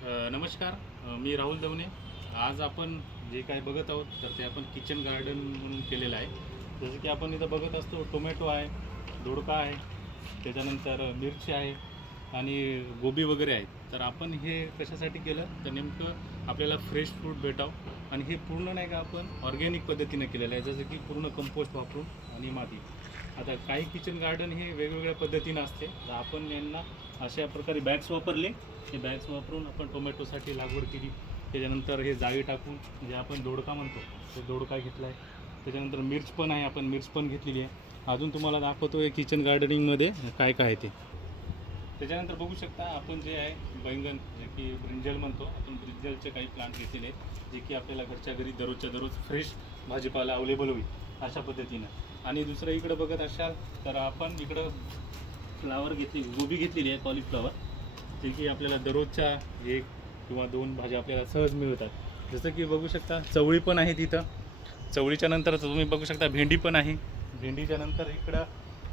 नमस्कार, मी राहुल दवणे। आज आपण जे काही बघत आहोत तर ते आपण किचन गार्डन म्हणून केलेलं आहे। जसं की आपण इथं बघत असतो टोमॅटो आहे, दोडका आहे, त्याच्यानंतर मिरची आहे आणि गोबी वगैरे आहेत। तर आपण हे कशासाठी केलं तर नेमकं आपल्याला फ्रेश फ्रूट भेटावं आणि हे पूर्ण नाही का आपण ऑर्गॅनिक पद्धतीने केलेलं आहे, जसं की पूर्ण कंपोस्ट वापरून आणि माती। आता काही किचन गार्डन हे वेगवेगळ्या पद्धतीने असते, तर आपण यांना अशा प्रकारे बॅग्स वापरले। हे बॅग्स वापरून आपण टोमॅटोसाठी लागवड केली। त्याच्यानंतर हे जाळी टाकून म्हणजे आपण दोडका म्हणतो ते दोडका घेतला आहे। त्याच्यानंतर मिर्च पण आहे, आपण मिर्च पण घेतलेली आहे। अजून तुम्हाला दाखवतो आहे किचन गार्डनिंगमध्ये काय काय आहे ते। त्याच्यानंतर बघू शकता आपण जे आहे बैंगन, जे की ब्रिंजल म्हणतो आपण, ब्रिंजलचे काही प्लांट घेतलेले आहेत जे की आपल्याला घरच्या घरी दररोजच्या दररोज फ्रेश भाजीपाला अवेलेबल होईल अशा पद्धतीनं। आणि दुसरं इकडं बघत असाल तर आपण इकडं फ्लावर घेतली, गोबी घेतलेली आहे, कॉलीफ्लावर, जे की आपल्याला दररोजच्या 1 किंवा 2 भाज्या आपल्याला सहज मिळतात। जसं की बघू शकता चवळी पण आहे तिथं, चवळीच्या नंतर तुम्ही बघू शकता भेंडी पण आहे, भेंडीच्या नंतर इकडं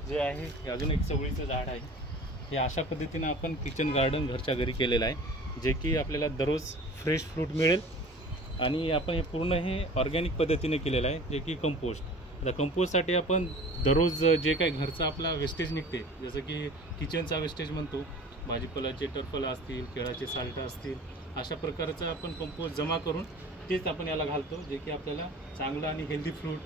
जे आहे हे अजून एक चवळीचं झाड आहे। हे अशा पद्धतीनं आपण किचन गार्डन घरच्या घरी केलेलं आहे, जे की आपल्याला दररोज फ्रेश फ्रूट मिळेल आणि आपण हे पूर्ण हे ऑर्गॅनिक पद्धतीने केलेलं आहे, जे की कंपोस्ट। आता कंपोस्टसाठी आपण दररोज जे काही घरचा आपला वेस्टेज निघते, जसं की किचनचा वेस्टेज म्हणतो, भाजीपाल्याचे टरफलं असतील, केळाचे साल्टं असतील, अशा प्रकारचं आपण कंपोस्ट जमा करून तेच आपण याला घालतो, जे की आपल्याला चांगलं आणि हेल्दी फ्रूट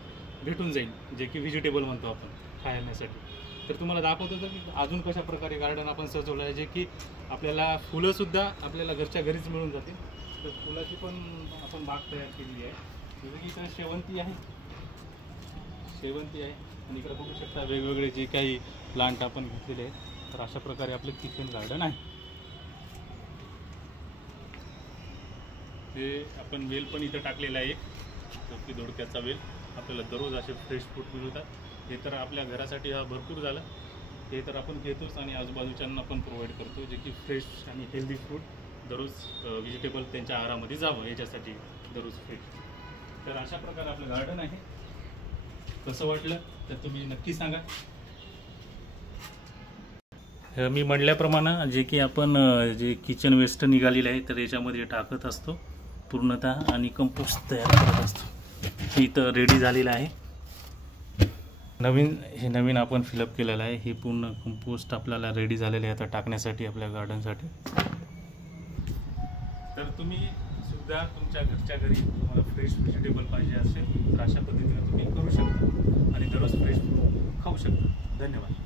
भेटून जाईल, जे की व्हेजिटेबल म्हणतो आपण खाण्यासाठी। तर तुम्हाला दाखवतो तर की अजून कशा प्रकारे गार्डन आपण सजवलं आहे, जे की आपल्याला फुलंसुद्धा आपल्याला घरच्या घरीच मिळून जातील। तर फुलाची पण आपण बाग तयार केलेली आहे, जसं की इकडे शेवंती आहे आणि इकडे बघू शकता वेगवेगळे जे काही प्लांट आपण घेतलेले आहेत। तर अशा प्रकारे आपलं किचन गार्डन आहे। हे आपण वेल पण इथं टाकलेला आहे, जो की दोडक्याचा वेल, आपल्याला दररोज असे फ्रेश फ्रूट मिळतात। हे तर आपल्या घरासाठी हा भरपूर झालं, हे तर आपण घेतोच आणि आजूबाजूच्यांना पण प्रोव्हाइड करतो, जे की फ्रेश आणि हेल्दी फ्रूट दररोज व्हेजिटेबल त्यांच्या आहारामध्ये जावं याच्यासाठी दररोज फ्रेश। तर अशा प्रकारे आपलं गार्डन आहे। कसं वाटलं तर तुम्ही नक्की सांगा। मी म्हटल्याप्रमाणे जे की आपण जे किचन वेस्ट निघालेले आहे तर याच्यामध्ये टाकत असतो पूर्णतः आणि कंपोस्ट तयार करत असतो। इथं रेडी झालेलं आहे, नवीन आपण फिलअप केलेलं आहे। हे पूर्ण कंपोस्ट आपल्याला रेडी झालेलं आहे आता टाकण्यासाठी आपल्या गार्डनसाठी। तर तुम्ही सुद्धा तुमच्या घरच्या घरी तुम्हाला फ्रेश व्हेजिटेबल पाहिजे असेल तर अशा पद्धतीने तुम्ही करू शकता आणि दररोज फ्रेश खाऊ शकता। धन्यवाद।